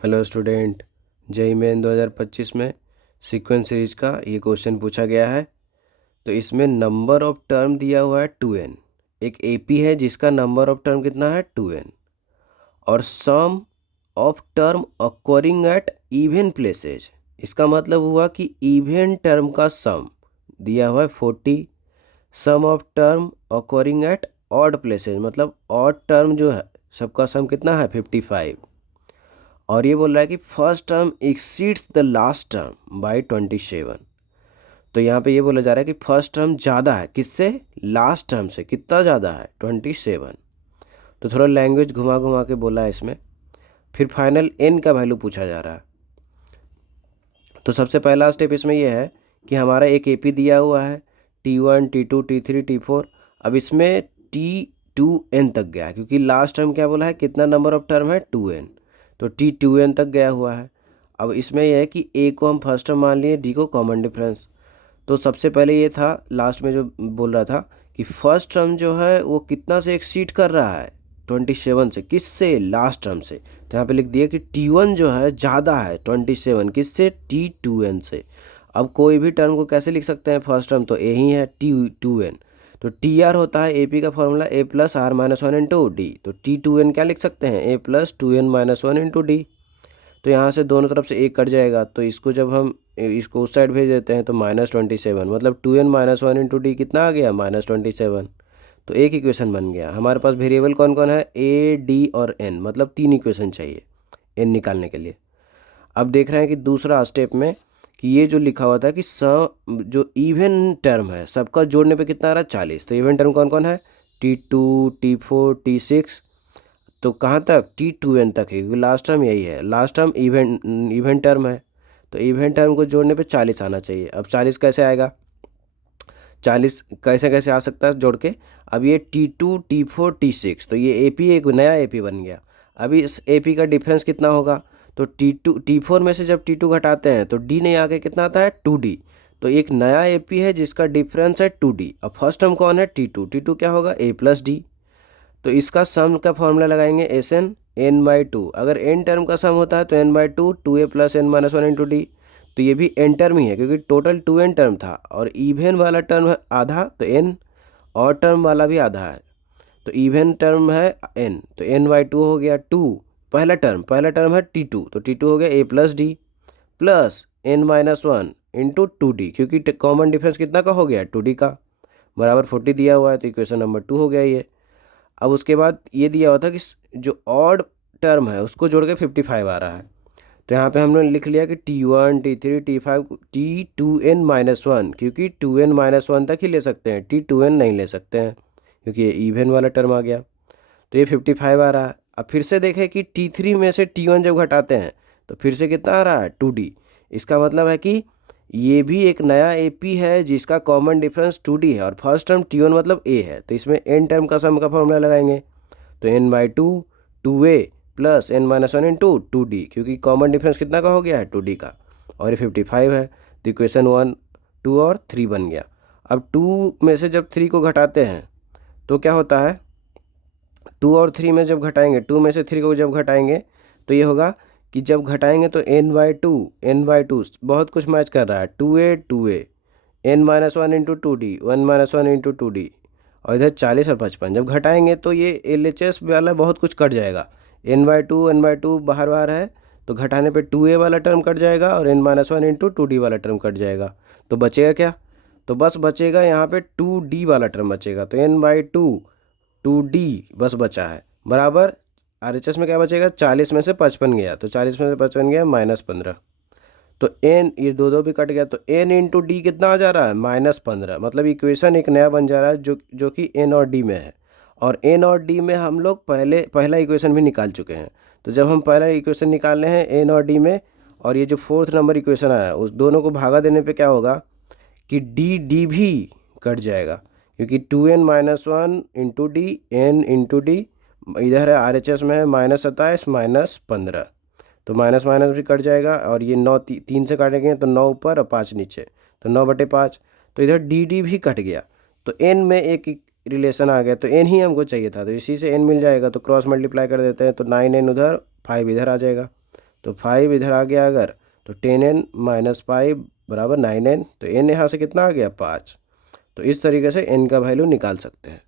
Hello student, JEE main 2025 में sequence series का ये क्वेश्चन पूछा गया है। तो इसमें नंबर ऑफ टर्म दिया हुआ है 2n। एक एपी है जिसका नंबर ऑफ टर्म कितना है 2n, और sum of term occurring at even places. इसका मतलब हुआ कि इवन टर्म का सम दिया हुआ है 40। Sum of term occurring at odd places, मतलब ऑड टर्म जो है सबका सम कितना है 55। और ये बोल रहा है कि first term exceeds the last term by 27। तो यहाँ पे ये बोला जा रहा है कि फर्स्ट टर्म ज़्यादा है किससे, लास्ट टर्म से। कितना ज़्यादा है 27। तो थोड़ा लैंग्वेज घुमा घुमा के बोला है इसमें। फिर फाइनल एन का वैल्यू पूछा जा रहा है। तो सबसे पहला स्टेप इसमें यह है कि हमारा एक एपी दिया हुआ है T1 T2 T3 T4। अब इसमें T2n तक गया है क्योंकि लास्ट टर्म क्या बोला है, कितना नंबर ऑफ टर्म है 2n। तो T2n तक गया हुआ है। अब इसमें यह है कि ए को हम फर्स्ट टर्म मान लिए, डी को कॉमन डिफरेंस। तो सबसे पहले ये था लास्ट में जो बोल रहा था कि फर्स्ट टर्म जो है वो कितना से एक्सीड कर रहा है 27 से। किससे, लास्ट टर्म से। तो यहाँ पे लिख दिया कि T1 जो है ज़्यादा है 27 किससे, T2n से। अब कोई भी टर्म को कैसे लिख सकते हैं, फर्स्ट टर्म तो ए ही है T2n। तो टी आर होता है एपी का formula a plus r minus one into d. तो T2n क्या लिख सकते हैं, a plus 2n minus one into d. तो यहाँ से दोनों तरफ से एक कट जाएगा, तो इसको जब हम इसको उस साइड भेज देते हैं तो -27, मतलब 2n minus one into D कितना आ गया, -27। तो एक इक्वेशन बन गया। हमारे पास वेरिएबल कौन कौन है, ए डी और एन, मतलब 3 इक्वेशन चाहिए एन निकालने के लिए। अब देख रहे हैं कि दूसरा स्टेप में कि ये जो लिखा हुआ था कि जो इवन टर्म है सबका जोड़ने पे कितना आ रहा है 40। तो इवन टर्म कौन कौन है, T2 T4 T6। तो कहाँ तक, T2n तक है क्योंकि लास्ट टर्म यही है। लास्ट टर्म इवन टर्म है। तो इवन टर्म को जोड़ने पे 40 आना चाहिए। अब 40 कैसे आएगा, 40 कैसे कैसे आ सकता है जोड़ के। अब ये T2 T4 T6, तो ये एपी एक नया एपी बन गया। अभी इस एपी का डिफरेंस कितना होगा, तो T4 में से जब T2 घटाते हैं तो डी नहीं, आगे कितना आता है 2D। तो एक नया एपी है जिसका डिफरेंस है 2D। अब फर्स्ट टर्म कौन है, T2 क्या होगा, ए प्लस डी। तो इसका सम का फॉर्मूला लगाएंगे S n n by two. अगर एन टर्म का सम होता है तो n by two, 2a plus n minus one into d. तो ये भी एन टर्म ही है क्योंकि टोटल 2n टर्म था, और इवन वाला टर्म है आधा तो एन, और टर्म वाला भी आधा है। तो इवन टर्म है एन, तो एन बाई टू हो गया 2। पहला टर्म है T2, तो T2 हो गया a plus d plus n minus one into 2D, क्योंकि कॉमन डिफरेंस कितना का हो गया 2D का, बराबर 40 दिया हुआ है। तो इक्वेशन नंबर 2 हो गया ये। अब उसके बाद ये दिया हुआ था कि जो ऑड टर्म है उसको जोड़ के 55 आ रहा है। तो यहाँ पे हमने लिख लिया कि T1 T3 T5 T2n minus one, क्योंकि 2n माइनस वन तक ही ले सकते हैं, T2n नहीं ले सकते हैं क्योंकि ये इवन वाला टर्म आ गया। तो ये 55 आ रहा है। अब फिर से देखें कि T3 में से T1 जब घटाते हैं तो फिर से कितना आ रहा है 2D। इसका मतलब है कि ये भी एक नया एपी है जिसका कॉमन डिफरेंस 2D है, और फर्स्ट टर्म T1 मतलब ए है। तो इसमें एन टर्म का सम का फॉर्मूला लगाएंगे। तो n by two, 2a plus n minus one into 2D, क्योंकि कॉमन डिफरेंस कितना का हो गया है 2D का, और ये 55 है। तो इक्वेशन 1 2 और 3 बन गया। अब 2 में से जब 3 को घटाते हैं तो क्या होता है, 2 और 3 में जब घटाएंगे, 2 में से 3 को जब घटाएंगे तो ये होगा कि जब घटाएंगे तो n बाई टू बहुत कुछ मैच कर रहा है, 2a n minus one into 2D, 1 - 1 into 2D, और इधर 40 और 55 जब घटाएंगे तो ये LHS वाला बहुत कुछ कट जाएगा। n बाई टू बाहर बाहर है, तो घटाने पे 2a वाला टर्म कट जाएगा और n - 1 इंटू 2D वाला टर्म कट जाएगा। तो बचेगा क्या, तो बस बचेगा यहाँ पे 2D वाला टर्म बचेगा। तो n/2 2D बस बचा है, बराबर RHS में क्या बचेगा, 40 में से 55 गया, तो 40 में से 55 गया -15। तो n, ये दो दो भी कट गया, तो n इंटू डी कितना आ जा रहा है -15। मतलब इक्वेशन एक नया बन जा रहा है जो कि n और d में है। और n और d में हम लोग पहला इक्वेशन भी निकाल चुके हैं। तो जब हम पहला इक्वेशन निकाल रहे हैं n और d में, और ये जो 4th नंबर इक्वेशन आया उस दोनों को भागा देने पे क्या होगा कि डी भी कट जाएगा, क्योंकि 2n minus one into d, n into d, इधर है RHS में है -27 -15। तो माइनस माइनस भी कट जाएगा, और ये 9 3 से काटेंगे तो 9 ऊपर और 5 नीचे, तो 9/5। तो इधर डी भी कट गया। तो n में एक रिलेशन आ गया, तो n ही हमको चाहिए था, तो इसी से n मिल जाएगा। तो क्रॉस मल्टीप्लाई कर देते हैं, तो 9n उधर 5 इधर आ जाएगा। तो 5 इधर आ गया अगर, तो 10n माइनस 5 बराबर 9n। तो n यहाँ से कितना आ गया 5। तो इस तरीके से n का वैल्यू निकाल सकते हैं।